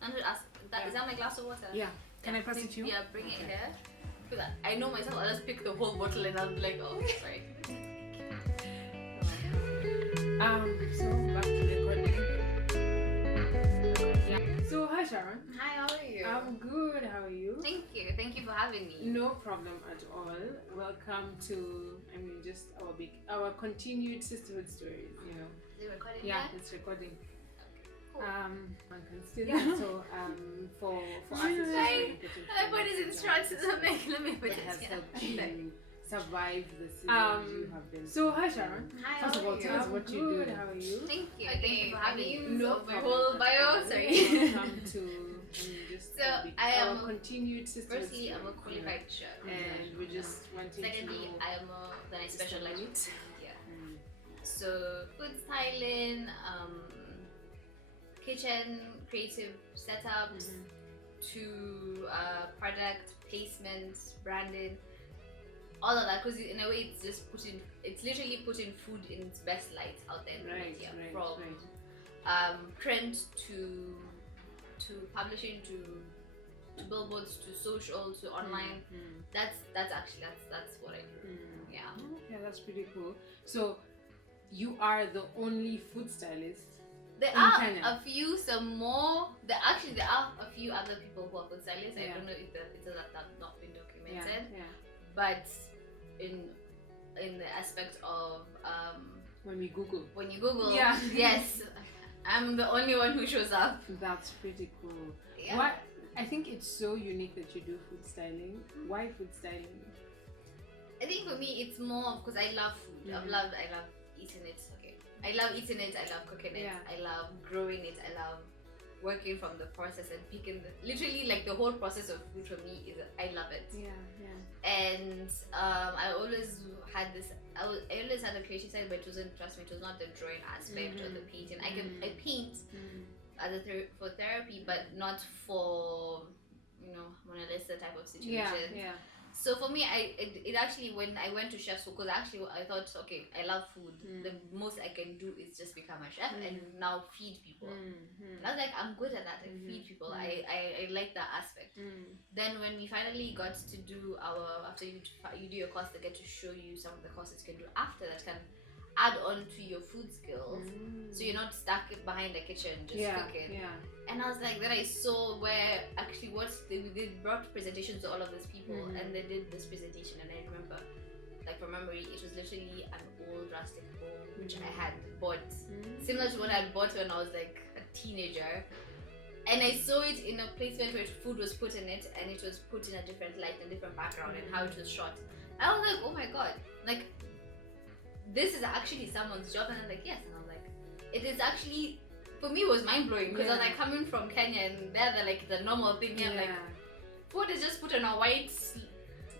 I'm going to ask, is that my glass of water? Yeah. Can I pass it to you? Yeah, bring it here. Because I know myself, I'll just pick the whole bottle and I'll be like, oh, sorry. So back to recording. Yeah. So hi Sharon. Hi, how are you? I'm good. How are you? Thank you for having me. No problem at all. Welcome to just our continued sisterhood stories. Is it recording? Yeah, yet? it's recording. Cool. One can still Yeah. So for us it's Right. very I put his instructions. Let me put it it has here. helped you survive the season you have been. So hi Sharon. Hi, First how of all, are tell you? us what you do. How are you? Thank you for having me. No So my problem whole at bio, all. sorry. Welcome to So, I am our continued sisterhood Firstly, I'm a stories, qualified chef. and we just wanted Secondly, to know. then I specialize in Sister food. Yeah. Mm. So food styling, kitchen creative setups, to product placement, branding, all of that. Because in a way, it's literally putting food in its best light out there in the media, from print to publishing to billboards to social to online. That's what I do. Yeah. Okay, that's pretty cool. So you are the only food stylist. There In are Kenya. a few, some more. There are a few other people who are food stylists. Yeah. I don't know if it has not been Yeah, documented, yeah. but in the aspect of When we Google. when you Google, Yeah. yes, I'm the only one who shows up. That's pretty cool. Yeah. What I think it's so unique that you do food styling. Why food styling? I think for me it's more because I love food. I love eating it. Okay, I love eating it. I love cooking it. Yeah. I love growing it. I love working from the process and picking literally like the whole process of food for me is I love it. Yeah, yeah. And I always had this. I always had a creative side, but it was not the drawing aspect or the painting. I paint for therapy, but not for Mona Lisa type of situation. Yeah. So for me, it actually, when I went to chef school, because actually I thought, okay, I love food. The most I can do is just become a chef and now feed people. And I was like, I'm good at that. I feed people. I like that aspect. Then when we finally got to do after you do your course, they get to show you some of the courses you can do after that can add on to your food skills. So you're not stuck behind the kitchen just cooking. Yeah. And I was like, then I saw where actually they brought presentations to all of these people and they did this presentation, and I remember, like from memory, it was literally an old rustic bowl which I had bought, similar to what I had bought when I was like a teenager. And I saw it in a placement where food was put in it, and it was put in a different light and different background and how it was shot. I was like, oh my god, like this is actually someone's job. And I was like, yes. And I was like, it is actually, for me it was mind-blowing because I was like coming from Kenya and they're like the normal thing here. I'm like, food is just put on a white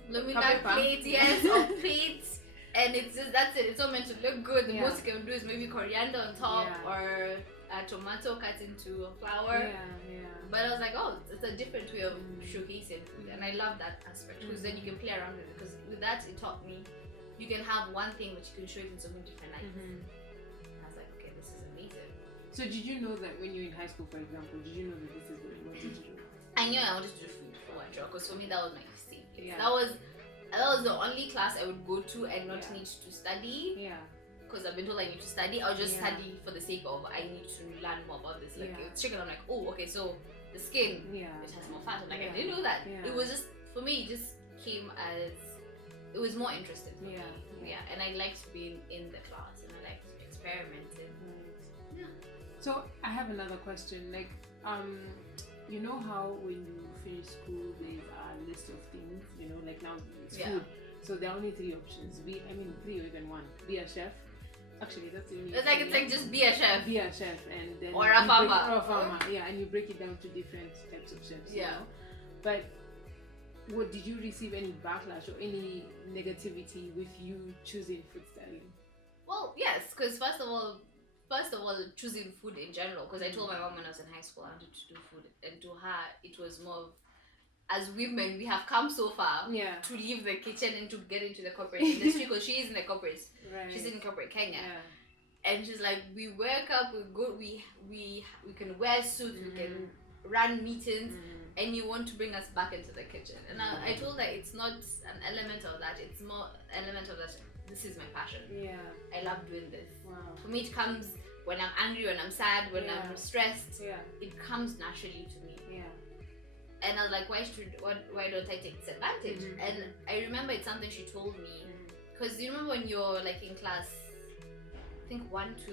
luminous plate, yes, or plate, and it's just, that's it. It's all meant to look good. The most you can do is maybe coriander on top or a tomato cut into a flour. But I was like, oh, it's a different way of showcasing food, and I love that aspect because then you can play around with it. Because with that, it taught me you can have one thing but you can show it in so many different lights. I was like, okay, this is amazing. So did you know that when you were in high school, for example, did you know that this is what you wanted to do? I knew I wanted to do food for one job because for me that was my safe place. That was the only class I would go to and not need to study. Because I've been told I need to study. I'll just study for the sake of I need to learn more about this. Like it's chicken. I'm like, oh, okay, so the skin it has more fat. I'm like, I didn't know that. It was just, for me, it just came as, it was more interesting for me. And I liked being in the class and I liked experimenting. So I have another question. Like, you know how when you finish school there's a list of things, like now it's food. So there are only 3 options. 3 or even 1. Be a chef. Actually, that's the only. It's like just be a chef. Be a chef, and then or a farmer. Or a farmer, and you break it down to different types of chefs. But what did you receive any backlash or any negativity with you choosing food styling? Well, yes, because first of all, choosing food in general. Because I told my mom when I was in high school I wanted to do food, and to her it was more of, as women, we have come so far to leave the kitchen and to get into the corporate industry because she is in the corporate. She's in corporate Kenya, and she's like, we wake up, we go, we can wear suits, we can run meetings, and you want to bring us back into the kitchen. And I told her it's not an element of that, it's more element of that this is my passion. Yeah. I love doing this. Wow. For me, it comes when I'm angry, when I'm sad, when I'm stressed. Yeah. It comes naturally to me. Yeah. And I was like, why don't I take this advantage? And I remember it's something she told me, because you remember when you're like in class, I think 1, 2,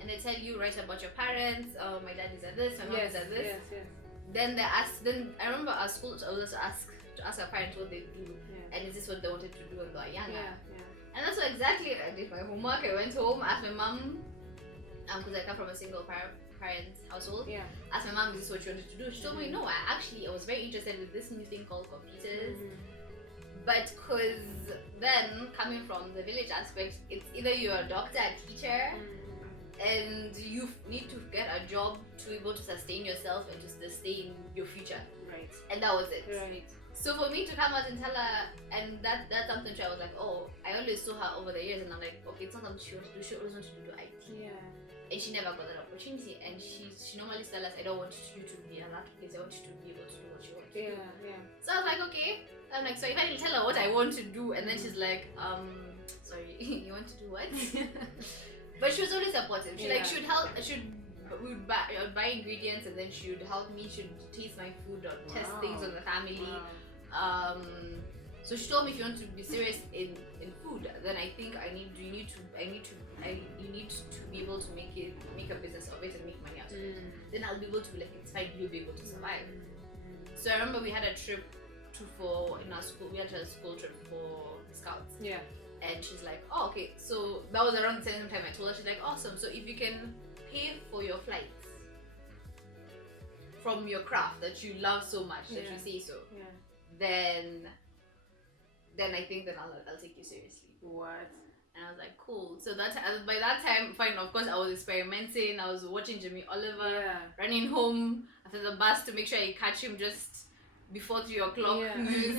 and they tell you write about your parents. Oh, my dad is at this, my mom is at this. Yes. Then they ask. Then I remember our school always ask our parents what they do, and is this what they wanted to do when they were younger? And that's what exactly I did my homework. I went home, asked my mom, because I come from a single parent household. Asked my mom, is this what you wanted to do? She told me no. I was very interested with this new thing called computers. But because then, coming from the village aspect, it's either you're a doctor, a teacher, and you need to get a job to be able to sustain yourself and to sustain your future. Right. And that was it. Right. So for me to come out and tell her, and that's something I was like, oh, I always saw her over the years, and I'm like, okay, it's not something she wants to do. She always wanted to do IT. Yeah. And she never got that opportunity. And she normally tells us, I don't want you to be a laptop place. I want you to be able to do what you want to do. Yeah. So I was like, okay. I'm like, so if I can tell her what I want to do, and then she's like, sorry, you want to do what? But she was always supportive. She like should help. We would buy ingredients, and then she would help me. She would taste my food or test things on the family. So she told me, if you want to be serious in food, then I think you need to be able to make a business of it and make money out of it. Then I'll be able to be like, it's fine, you'll be able to survive. So I remember we had a trip in our school. We had a school trip for Scouts. Yeah. And she's like, oh, okay. So that was around the same time I told her. She's like, awesome. So if you can pay for your flights from your craft that you love so much, that you say so, then I think that I'll take you seriously. What? And I was like, cool. So by that time, fine, of course, I was experimenting. I was watching Jamie Oliver, running home after the bus to make sure I catch him just before 3 o'clock news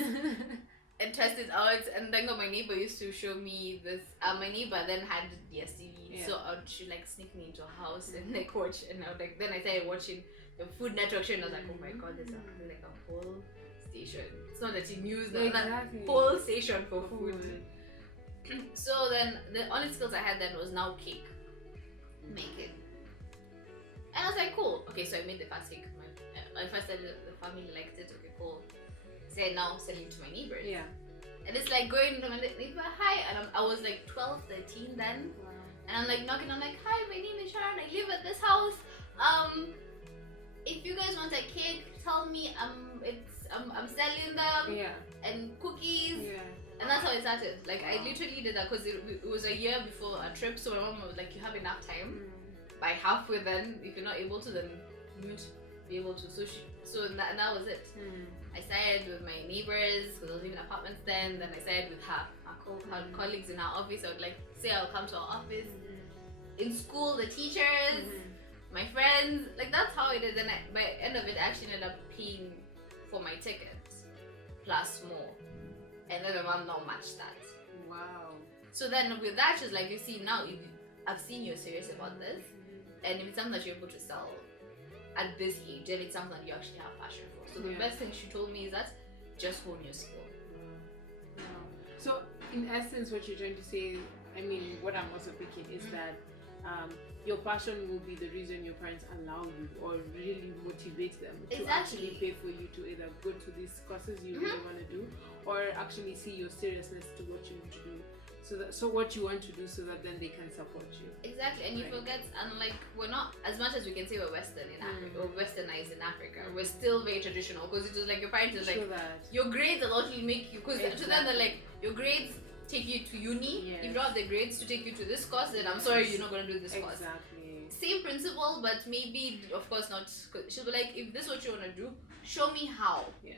and test it out. And then my neighbor used to show me this. My neighbor then had DSTV, so she'd like sneak me into a house and like watch. And I was like, then I started watching the Food Network show, and I was like, oh my god, there's like a whole station. It's not that news, that whole station for food. So then the only skills I had then was now cake making, and I was like, cool. Okay, so I made the first cake. I first said the family liked it. Okay, cool. So I now selling to my neighbors. Yeah. And it's like going to my neighbor, hi, and I was like 12, 13 then. Wow. And I'm like knocking. I'm like, hi, my name is Sharon. I live at this house. If you guys want a cake, tell me. I'm selling them. Yeah. And cookies. Yeah. And that's how it started. Like, I literally did that because it was a year before our trip. So my mom was like, you have enough time. By halfway then, if you're not able to, then you won't be able to. So that was it. I started with my neighbors because I was living in apartments then. Then I started with her colleagues in our office. I would like say I'll come to our office. In school, the teachers, my friends. Like, that's how it is. And by the end of it, I actually ended up paying for my tickets plus more. And then my mom now matched that. Wow. So then with that, she's like, you see, now I've seen you're serious about this. And if it's something that you're able to sell at this age, then it's something that you actually have passion for. So the best thing she told me is that just hone your skill. Wow. So in essence, what you're trying to say, I mean, what I'm also picking is that your passion will be the reason your parents allow you or really motivate them to actually pay for you to either go to these courses you really want to do or actually see your seriousness to what you want to do. So what you want to do so that then they can support you. Exactly, and you forget, and like, we're not, as much as we can say we're Western in Africa, or Westernized in Africa, we're still very traditional, because it was like your parents is like, your grades will actually make you, because to them they're like, your grades take you to uni, if you don't have the grades to take you to this course, then I'm sorry, you're not going to do this course. Exactly. Same principle, but maybe, of course not, she'll be like, if this is what you want to do, show me how. Yeah.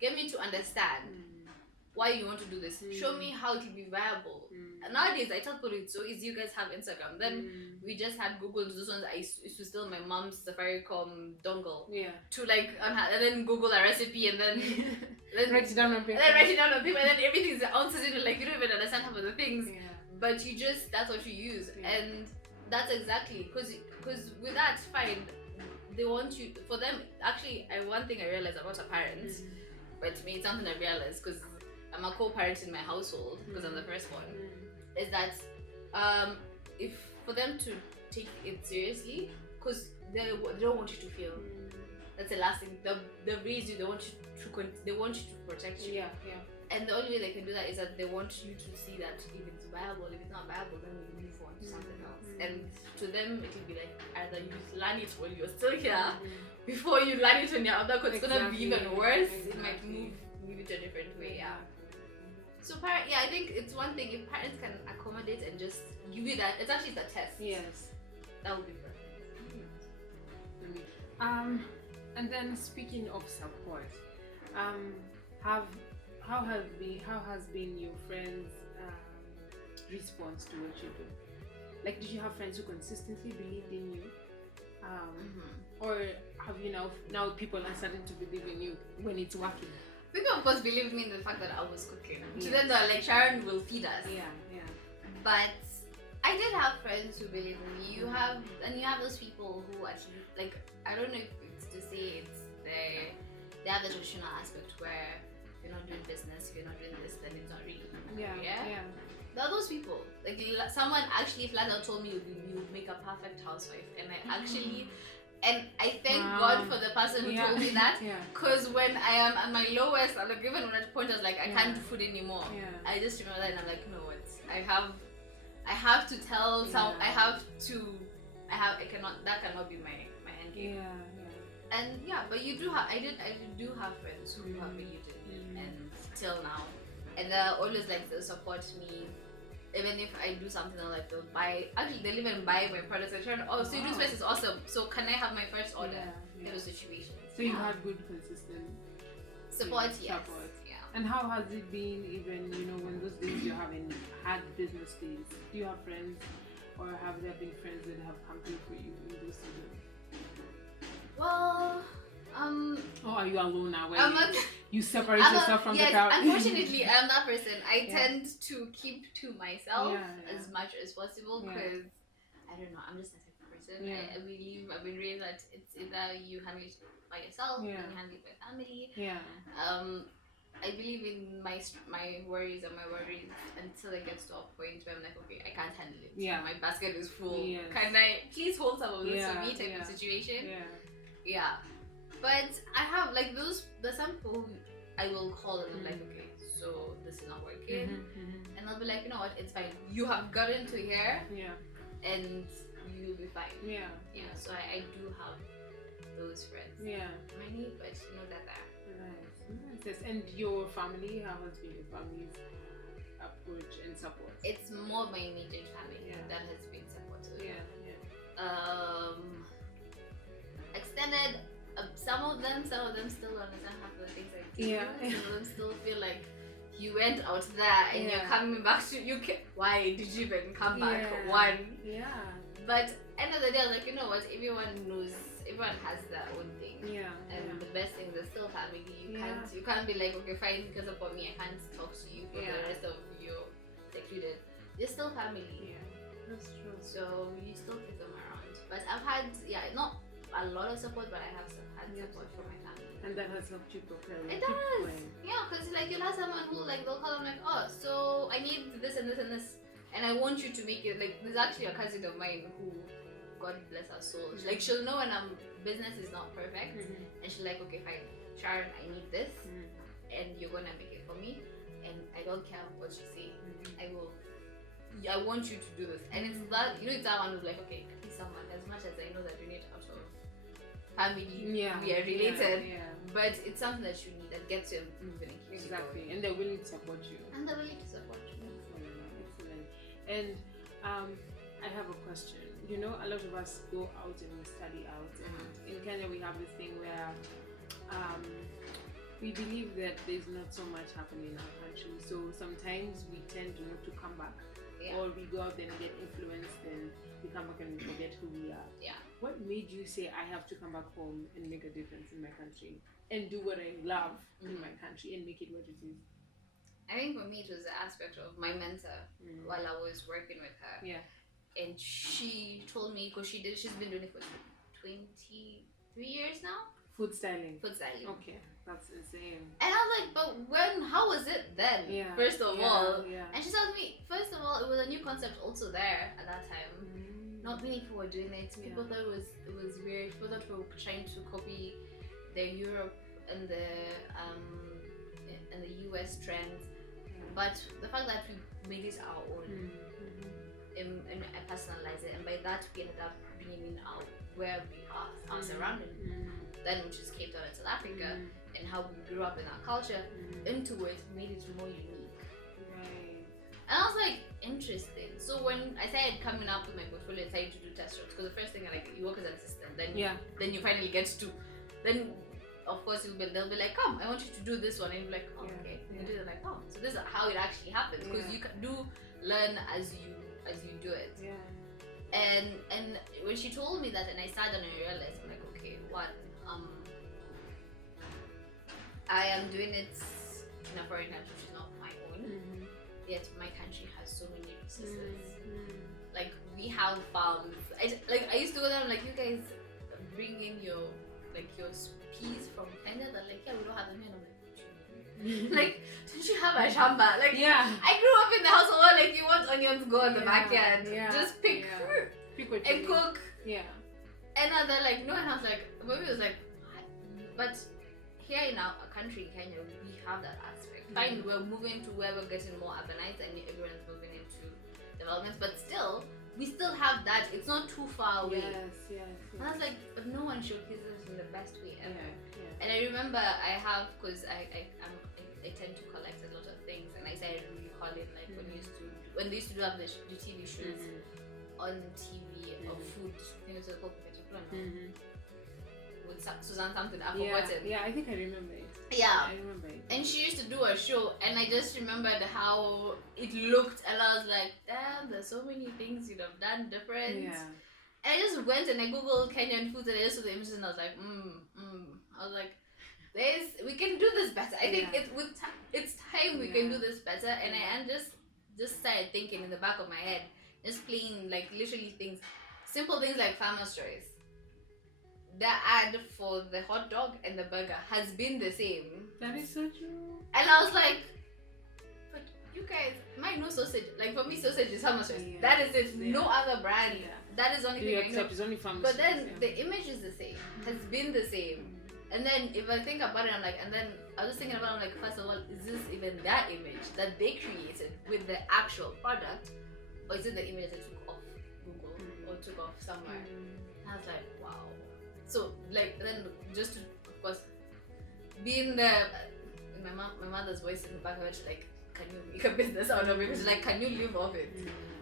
Get me to understand why you want to do this. Show me how it will be viable. And nowadays, I tell people it's so easy. You guys have Instagram. Then we just had Google. Those ones I used to steal my mom's Safaricom dongle. Yeah. To like, and then Google a recipe and then write it down on paper. And then write it down on paper. And then everything's ounces in it. Like, you don't even understand half of the things. Yeah. But you just, that's what you use. Yeah. And that's exactly, because with that, fine. they want you, for them, actually, one thing I realized about our parents, but to me it's something I realized because I'm a co-parent in my household, because I'm the first one, is that if for them to take it seriously, because they don't want you to fail. That's the last thing. They raise you. They want you to protect you. Yeah. And the only way they can do that is that they want you to see that if it's viable, if it's not viable, then we move on to something else. And to them, it will be like either you learn it while you're still here, before you learn it when you're out there, because it's gonna be even worse. It might move it a different way. Yeah. So I think it's one thing if parents can accommodate and just give you that. It's actually the test. Yes. That would be perfect. And then speaking of support, how has been your friends' response to what you do? Like, did you have friends who consistently believed in you, or have you now people are starting to believe in you when it's working? People, of course, believed me in the fact that I was cooking. To them, they're like, Sharon will feed us. Yeah. But I did have friends who believed in me. You have those people who actually, like, I don't know if it's to say they have the traditional aspect where if you're not doing business, if you're not doing this, then it's not really. Yeah. There are those people. Like, someone actually flat out told me you make a perfect housewife, and I actually. And I thank God for the person who told me that, because when I am at my lowest, I'm like, even at the point I was like, I can't do food anymore. I just remember that, and I'm like, no, I have to tell I cannot. That cannot be my end game. And but I do have friends who have believed in me, and till now, and they're always like, they'll support me. Even if I do something, like they'll even buy my products. I try, so your space is awesome. So can I have my first order? In those situations. So you had good, consistent support, yes. Yeah. And how has it been, even when those days you haven't had business days? Do you have friends, or have there been friends that have come through for you in those seasons? Well, or are you alone now? You separate yourself from the crowd? Unfortunately, I'm that person. I tend to keep to myself as much as possible, because I don't know, I'm just a type of person. I believe I've been raised that it's either you handle it by yourself, or you handle it by family. I believe in my worries and my worries until it gets to a point where I'm like, okay, I can't handle it. My basket is full. Can I please hold some of this for me, type of situation? But I have there's some people who I will call and I'm like, okay, so this is not working, and I'll be like, you know what, it's fine. You have gotten to here, and you'll be fine. So I do have those friends. Many, but that there. Nice. And your family, how has been your family's approach and support? It's more my immediate family that has been supportive. Extended. Some of them still understand half of the things I do. Some of them still feel like you went out there and you're coming back to why did you even come back? But end of the day, I was like, you know what? Everyone has their own thing. And the best thing is still family. You can't be like, okay, fine, because of me, I can't talk to you for the rest of you secluded. You're still family. That's true. So you still keep them around. But I've had not a lot of support, but I have had support from my family. And that has helped you propel. It does. Because you'll have someone who they'll call them like, oh, so I need this and this and this, and I want you to make it. Like, there's actually a cousin of mine who, God bless her soul, she'll know when business is not perfect, and she's like, okay, fine, Sharon, I need this, and you're gonna make it for me, and I don't care what you say, I want you to do this. And it's that, it's that one who's like, okay, at least someone, as much as I know that you need out of family, we are related, but it's something that you need that gets you moving and keeps you going. And they're willing to support you. Excellent. And I have a question. A lot of us go out and we study out, and in Kenya we have this thing where we believe that there's not so much happening in our country, so sometimes we tend not to come back, or we go out and get influenced, and we come back and we forget who we are. What made you say, I have to come back home and make a difference in my country and do what I love in my country and make it what it is? I think for me it was the aspect of my mentor while I was working with her. And she told me, because she's been doing it for 20 3 years now. Food styling. Food styling. Okay, that's insane. And I was like, but how was it then? Yeah. First of all. Yeah. And she told me, first of all, it was a new concept also there at that time. Not many people were doing it. People thought it was weird. People thought we were trying to copy the Europe and the US trends. But the fact that we made it our own and personalize it, and by that we ended up bringing in where we are surrounding, then which is Cape Town and South Africa, and how we grew up in our culture into it, made it more unique. Right. And I was like, interesting. So when I started coming up with my portfolio and started to do test shots, because the first thing you work as an assistant, then you finally get to, then of course they'll be like, come, I want you to do this one, and you'll be like, oh, okay. And you do it like, oh, so this is how it actually happens, because you can learn as you do it. Yeah. And when she told me that, and I sat down and I realized, I'm like, okay, one, I am doing it in a foreign country which is not my own. Yet my country has so many resources. Like we have farms. I used to go there and like, you guys bring in your peas from Kenya. They're like, yeah, we don't have them here. And I'm like, like, don't you have a shamba? Like, I grew up in the house where like you want onions, go in the backyard, just pick and cook. Yeah. And now they're like, no, and I was like, maybe it was like, what? But here in our country, Kenya, we have that aspect. Fine, we're moving to where we're getting more urbanized and everyone's moving into developments, but still, we still have that. It's not too far away. Yes. And I was like, but no one showcases it in the best way ever. Yeah. And I remember I have, because I tend to collect a lot of things, and I started recalling like when they used to do have the TV shows on TV of food. I think it was called with Susan something, I've forgotten. Yeah, I think I remember it. Yeah. I remember it. And she used to do a show, and I just remembered how it looked, and I was like, damn, there's so many things you'd have done different. Yeah. And I just went and I googled Kenyan foods, and I just saw the images, and I was like, I was like, we can do this better. I think it's time we can do this better. And I just started thinking in the back of my head, just playing like literally things, simple things like farmer's choice. The ad for the hot dog and the burger has been the same. That is so true. And I was like, but you guys, no sausage. Like for me, sausage is farmer's choice. Yeah. That is it. Yeah. No other brand. Yeah. That is the only thing I know. It's only farmer's but then the image is the same. Has been the same. And then if I think about it, I'm like, and then I was just thinking about it, I'm like, first of all, is this even that image that they created with the actual product? Or is it the image that they took off Google or took off somewhere? And I was like, wow. So like then just to, of course, being there, my mother's voice in the back of it, she's like, can you make a business out of it? She's like, can you live off it?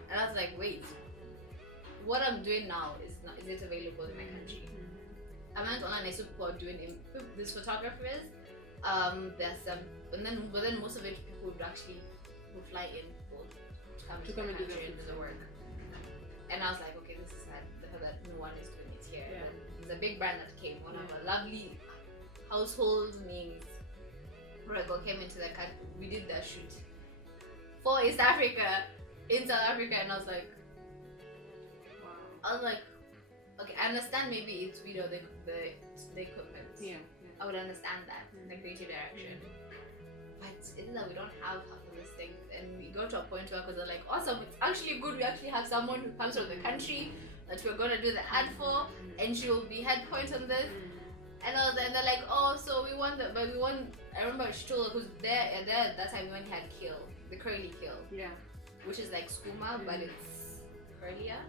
And I was like, wait, what I'm doing now is it available in my country? I went online, I saw people are doing these photographers. There's some, but then most of it people would fly in to come to the country and do the work. And I was like, okay, this is sad that no one is doing it here. Yeah. There's a big brand that came, one of our lovely household names. Rego came into the country. We did that shoot for East Africa, in South Africa, and I was like, wow. Okay, I understand maybe it's the equipment. Yeah. I would understand that, the creative direction. But it's that we don't have half of these things, and we go to a point where they're like, awesome, it's actually good. We actually have someone who comes from the country that we're gonna do the ad for, and she will be head point on this. And they're like, oh, so we want that, but we want. I remember she told who's there at that time when we had kale, the curly kale. Yeah. Which is like skooma, but it's curlier.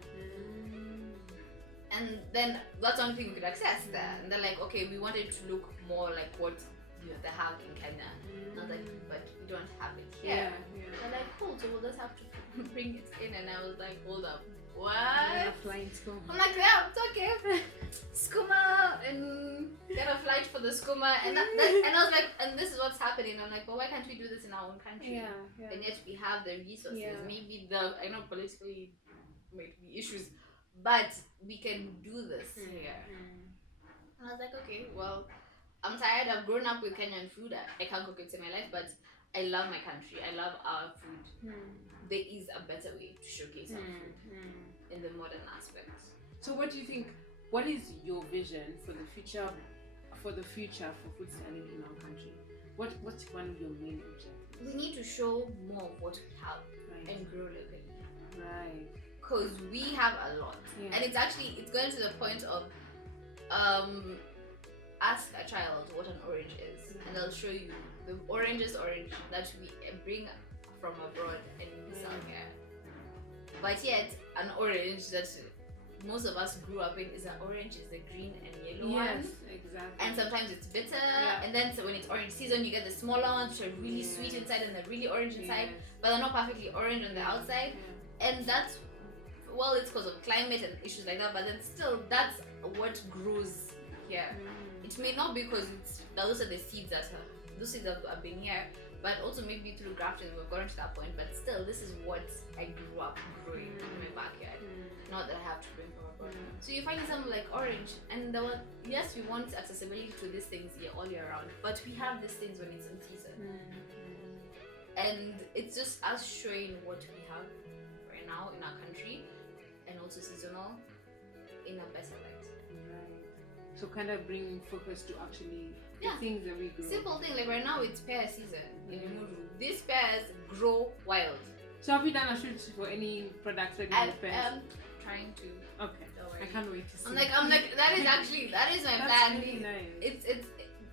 And then that's the only thing we could access there. And they're like, okay, we wanted to look more like what they have in Kenya. And I was like, but we don't have it here. They're like, cool, so we'll just have to bring it in. And I was like, hold up, what? I'm like, yeah, it's okay. Skooma, and get a flight for the skooma. And and I was like, and this is what's happening. I'm like, but why can't we do this in our own country? And yet we have the resources. Maybe I know politically might be issues, but we can do this here. And I was like, okay, well, I'm tired. I've grown up with Kenyan food. I can't cook it in my life, but I love my country. I love our food. There is a better way to showcase our food in the modern aspect. So what do you think what is your vision for the future for food styling in our country? What's one of your main objectives? We need to show more of what we have and grow locally. Right. Because we have a lot. Yeah. And it's going to the point of ask a child what an orange is, and they'll show you the orange that we bring from abroad and we sell here. But yet, an orange that most of us grew up in is the green and yellow one. Exactly. And sometimes it's bitter, and then so when it's orange season, you get the smaller ones which are really sweet inside and they're really orange inside, but they're not perfectly orange on the outside. And that's, well, it's because of climate and issues like that, but then still, that's what grows here. It may not be because those are the seeds that have been here, but also maybe through grafting we've gotten to that point. But still, this is what I grew up growing in my backyard. Not that I have to bring from abroad. So you find something like orange, and yes, we want accessibility to these things all year round, but we have these things when it's in season. And it's just us showing what we have right now in our country, and also seasonal, in a better light. Right. So kind of bringing focus to actually the things that we grow. Simple thing, like right now it's pear season in Umuru. These pears grow wild. So have you done a shoot for any products regarding pears? Trying to. Okay. I can't wait to see. I'm like that is my plan. Really nice.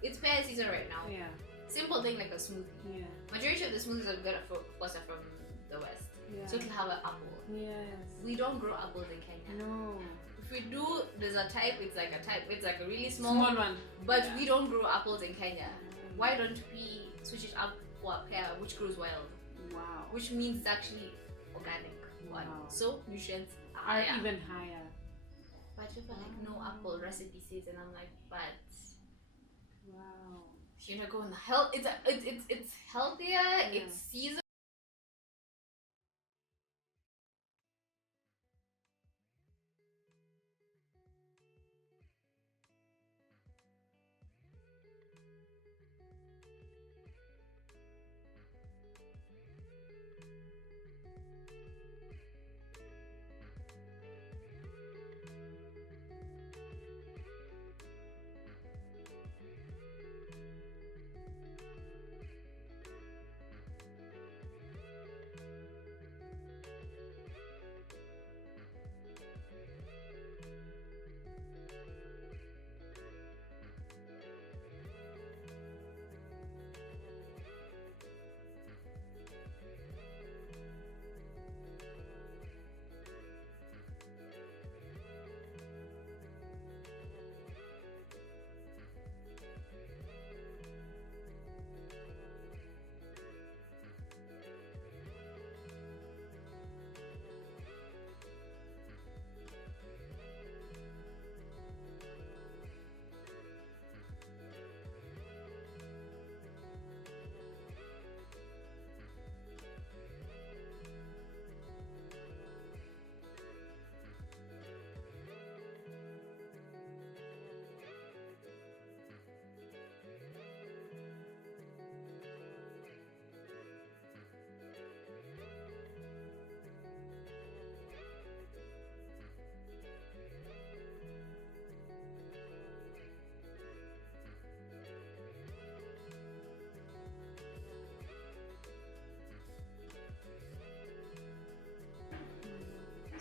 It's pear season right now. Yeah. Simple thing like a smoothie. Yeah. Majority of the smoothies are better of course are from the west. Yeah. So it'll have an apple. Yes. We don't grow apples in Kenya. No. If we do, there's a type. It's like a really small one. But we don't grow apples in Kenya. Why don't we switch it up for a pear which grows wild? Wow. Which means it's actually organic. Wow. So nutrients are even higher. But people like no apple recipe says, and I'm like, but wow. You're not going health. It's healthier. It's seasonal.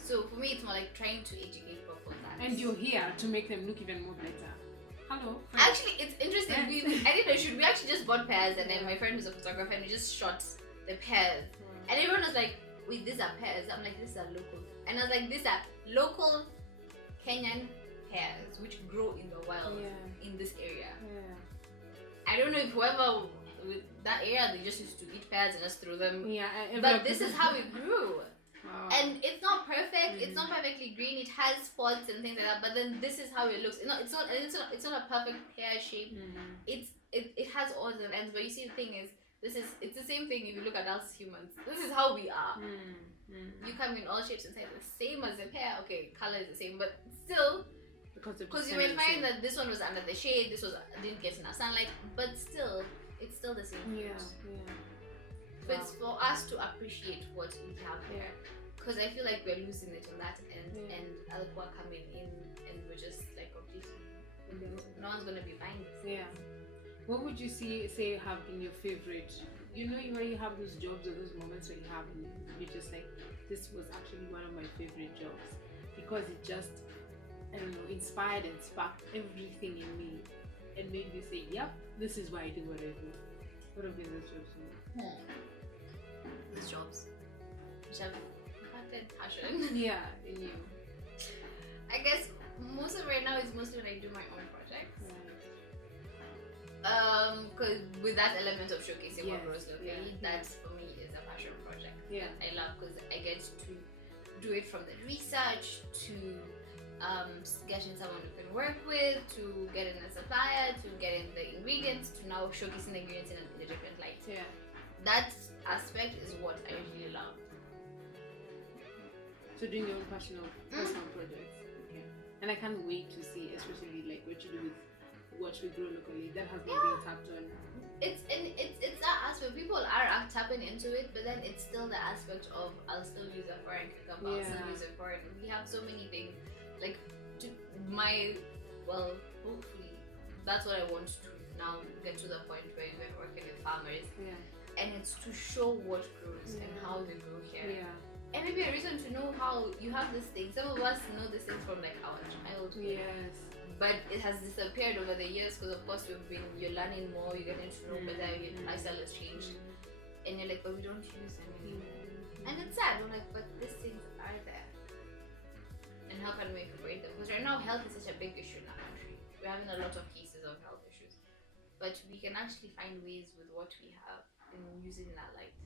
So for me, it's more like trying to educate people that. And you're here to make them look even more better. Hello. Actually, it's interesting. I did a shoot. We actually just bought pears, and then my friend was a photographer, and we just shot the pears. And everyone was like, "Wait, these are pears." I'm like, "These are local." And I was like, "These are local Kenyan pears, which grow in the wild in this area." Yeah. I don't know if whoever with that area, they just used to eat pears and just throw them. Yeah. But this is how it grew. Wow. And it's not perfect. It's not perfectly green. It has spots and things like that. But then this is how it looks. It's not a perfect pear shape. It has odds and ends. But you see, the thing is, it's the same thing. If you look at us humans, this is how we are. You come in all shapes and sizes, same as the pear. Okay, color is the same, but still, because you might find that this one was under the shade, this was didn't get enough sunlight, but still, it's still the same. Yeah. But it's for us to appreciate what we have here. because I feel like we're losing it on that end, and other people are coming in, and we're just like completely. No one's gonna be buying this. Yeah. What would you say have been your favorite? You know, where you have those jobs or those moments where you have, and you're just like, this was actually one of my favorite jobs because it just, I don't know, inspired and sparked everything in me and made me say, yep, this is why I do what I do. What have been those jobs for you? These jobs, which have impacted passion. Yeah, in you. I guess most of it right now is mostly when I do my own projects. Because with that element of showcasing what grows locally, that for me is a passion project. Yeah, I love because I get to do it from the research to getting someone who can work with, to getting a supplier, to getting the ingredients, to now showcasing the ingredients in a different light. Yeah, that aspect is what I really love. So doing your own personal projects. Okay. And I can't wait to see, especially like what you do with what we grow locally. That has not been tapped on. It's that aspect. People are tapping into it, but then it's still the aspect of I'll still use a foreign cucumber. I'll still use a foreign. We have so many things. Like hopefully that's what I want to now get to the point where we're working with farmers. Yeah. And it's to show what grows and how they grow here. Yeah. And maybe a reason to know how you have this thing. Some of us know this thing from like our childhood. Yes. But it has disappeared over the years because of course you're learning more, you're getting to know better, your lifestyle has changed. And you're like, but we don't use them anymore. And it's sad, we're like, but these things are there. And how can we incorporate them? Because right now health is such a big issue in our country. We're having a lot of cases of health issues. But we can actually find ways with what we have in using that light.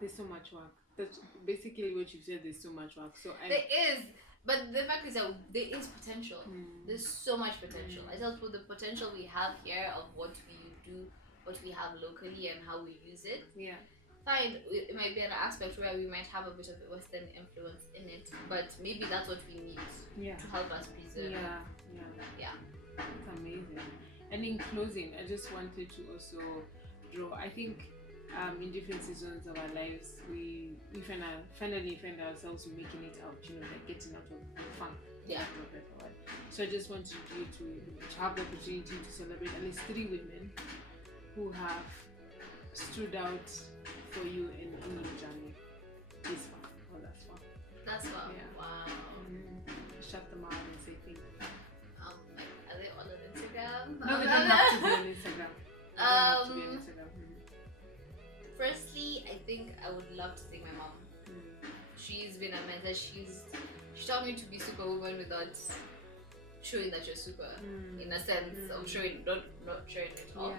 There's so much work. That's basically what you said. There's so much work. So there is, but the fact is that there is potential. There's so much potential. I tell people the potential we have here of what we do, what we have locally, and how we use it. Yeah. Fine, it might be an aspect where we might have a bit of a Western influence in it, but maybe that's what we need to help us preserve. Yeah. That's amazing. And in closing, I just wanted to also draw. I think in different seasons of our lives, we finally find ourselves making it out. You know, like getting out of the funk. Yeah. So I just wanted you to have the opportunity to celebrate at least 3 women who have stood out for you in your journey this far. Oh, that's far. That's far. Yeah. Wow. Shut them out and say thank you. Are they all on Instagram? No, they don't have to be on Instagram. Firstly, I think I would love to thank my mom. She's been a mentor. She taught me to be superwoman without showing that you're super, in a sense of showing, not showing it all.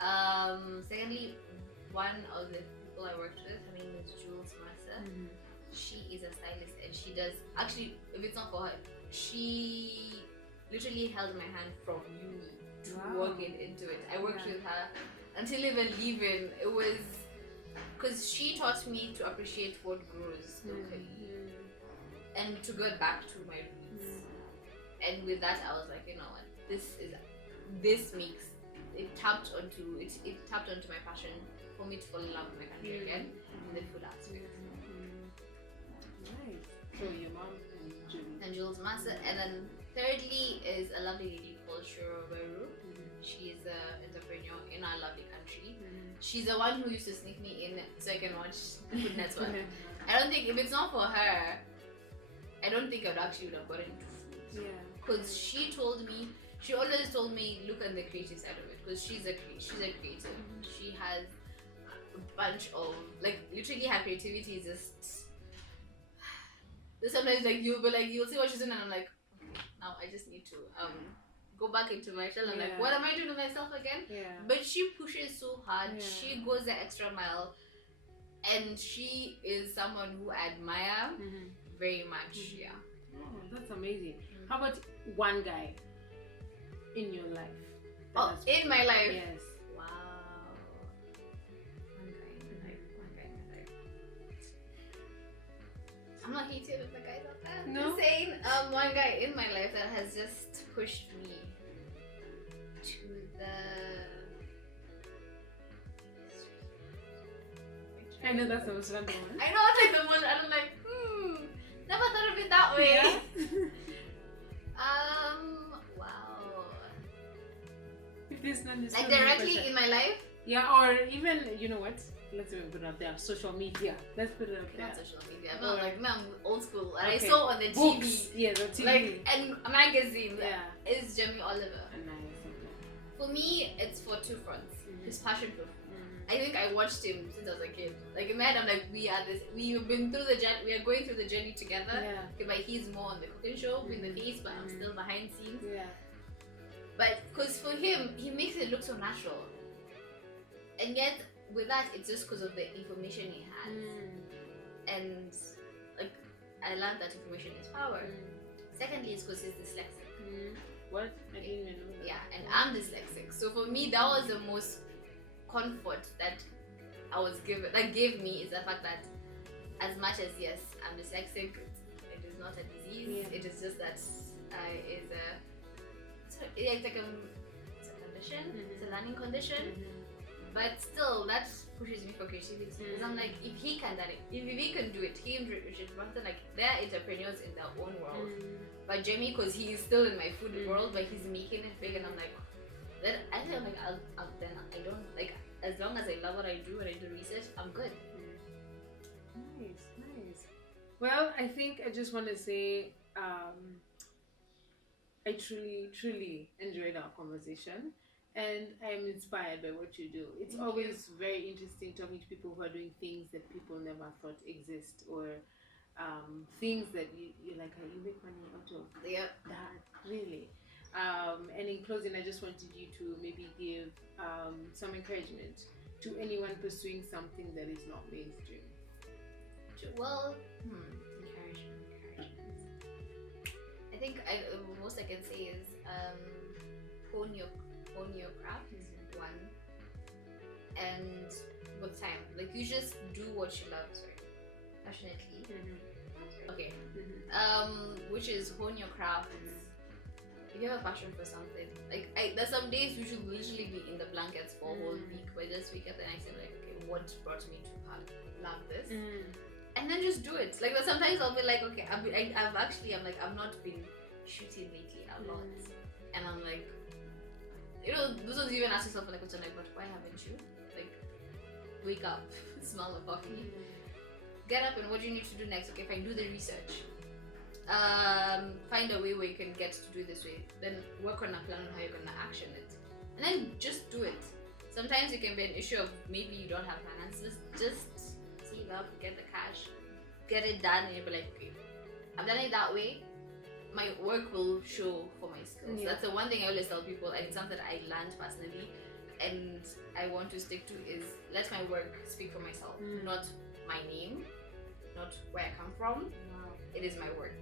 Yeah. Secondly, one of the people I worked with, her name is Jules Mercer. She is a stylist, and she does, actually, if it's not for her, she literally held my hand from uni to walking into it. I worked with her until even leaving. It was because she taught me to appreciate what grows locally and to go back to my roots. And with that, I was like, you know what, this makes it tapped onto my passion for me to fall in love with my country again in the food aspect. Nice. So your mom and Jules Massa, and then thirdly is a lovely lady called Sharon. She is an entrepreneur in our lovely country. She's the one who used to sneak me in so I can watch Food Network. I don't think, if it's not for her, I don't think I would actually have gotten into food. Because she always told me, look at the creative side of it, because she's a creative. She has a bunch of, like, literally her creativity is just, sometimes like you'll see what she's doing and I'm like, okay, now I just need to go back into my shell and like, what am I doing to myself again? But she pushes so hard, she goes the extra mile, and she is someone who I admire very much. Oh, that's amazing. How about one guy in your life? Oh, in my life? Yes. Wow. One guy in my life. I'm not hating with the guys out there. No. Just saying, one guy in my life that has just pushed me to the I know that's the most random one. I know it's like the most, and I'm like, never thought of it that way. Yeah. Wow. If there's none, there's Like no directly question. in my life? Yeah, or even, you know what? Let's even put it up there. Social media. Let's put it up there. Not social media. I'm not like, I'm old school. And Okay. I saw on the Books. TV. Yeah, the TV. Like, and a magazine. Yeah. Is Jamie Oliver. Nice. For me, it's for two fronts. His passion proof. Mm. I think I watched him since I was a kid. Like in my head, I'm like, we've been through the journey, we are going through the journey together. Yeah. Okay, but he's more on the cooking show with the face, but I'm still behind scenes. Yeah. But because for him, he makes it look so natural. And yet, with that, it's just because of the information he has. And like, I learned that information is power. Secondly, it's because he's dyslexic. What? I didn't even know that. Yeah, and I'm dyslexic. So for me, that was the most comfort that I was given, that gave me, is the fact that as much as yes, I'm dyslexic, it is not a disease. Yeah. It is just that it's like it's a condition. It's a learning condition. But still, that pushes me for creativity. Because I'm like, if he can do it, he and Richard Branson, like, they're entrepreneurs in their own world. But Jamie, because he is still in my food world, but he's making it big, and I'm like, then I think I'm like, then I don't like, as long as I love what I do and I do research, I'm good. Nice. Well, I think I just want to say, I truly enjoyed our conversation. And I'm inspired by what you do. It's always very interesting talking to people who are doing things that people never thought exist, or things that you're like, you make money out of that, really. And in closing, I just wanted you to maybe give some encouragement to anyone pursuing something that is not mainstream. Well, encouragement. I think the most I can say is hone your craft, one, and with time, like, you just do what you love, passionately. Okay. Which is hone your craft. If you have a passion for something, like, there's some days you should literally be in the blankets for a whole week, but just wake up and I say, like, okay, what brought me to love this? And then just do it. Like, sometimes I'll be like, okay, I've not been shooting lately a lot, and I'm like, you know, those ones even ask yourself, like, but why haven't you? Like, wake up, smell the coffee, get up, and what do you need to do next? Okay, fine, do the research. Find a way where you can get to do this way. Then work on a plan on how you're gonna action it, and then just do it. Sometimes it can be an issue of maybe you don't have finances. Just save up, get the cash, get it done, and you'll be like, okay, I've done it that way. My work will show for my skills. That's the one thing I always tell people, and it's something that I learned personally, and I want to stick to, is let my work speak for myself, not my name, not where I come from. It is my work.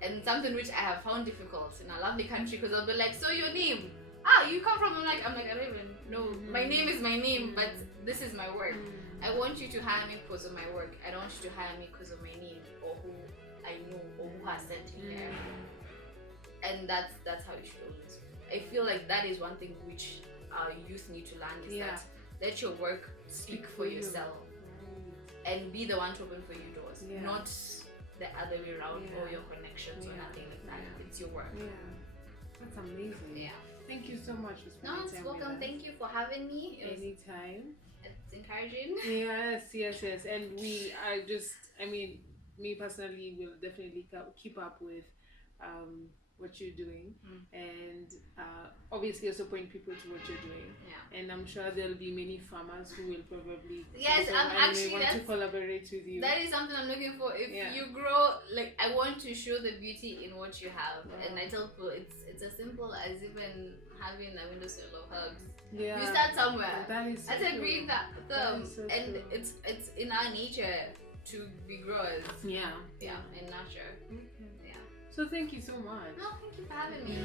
And something which I have found difficult in a lovely country, because I'll be like, so your name? You come from? I'm like, I don't even know. My name is my name, but this is my work. I want you to hire me because of my work. I don't want you to hire me because of my name or who I know or who has sent me there. And that's how it should always be. I feel like that is one thing which our youth need to learn, is that let your work speak for yourself, and be the one to open for you doors, not the other way around, or your connections or nothing like that. It's your work. That's amazing. Thank you so much for spending time with us. Welcome. Thank you for having me. Anytime. It's encouraging. Yes. And me personally will definitely keep up with what you're doing, and obviously also point people to what you're doing. And I'm sure there'll be many farmers who will probably want to collaborate with you. That is something I'm looking for. If you grow, like, I want to show the beauty in what you have, and I tell people it's as simple as even having a windowsill of herbs. You start somewhere. That's a green thumb, and it's in our nature to be growers. In nature. So thank you so much. No, thank you for having me.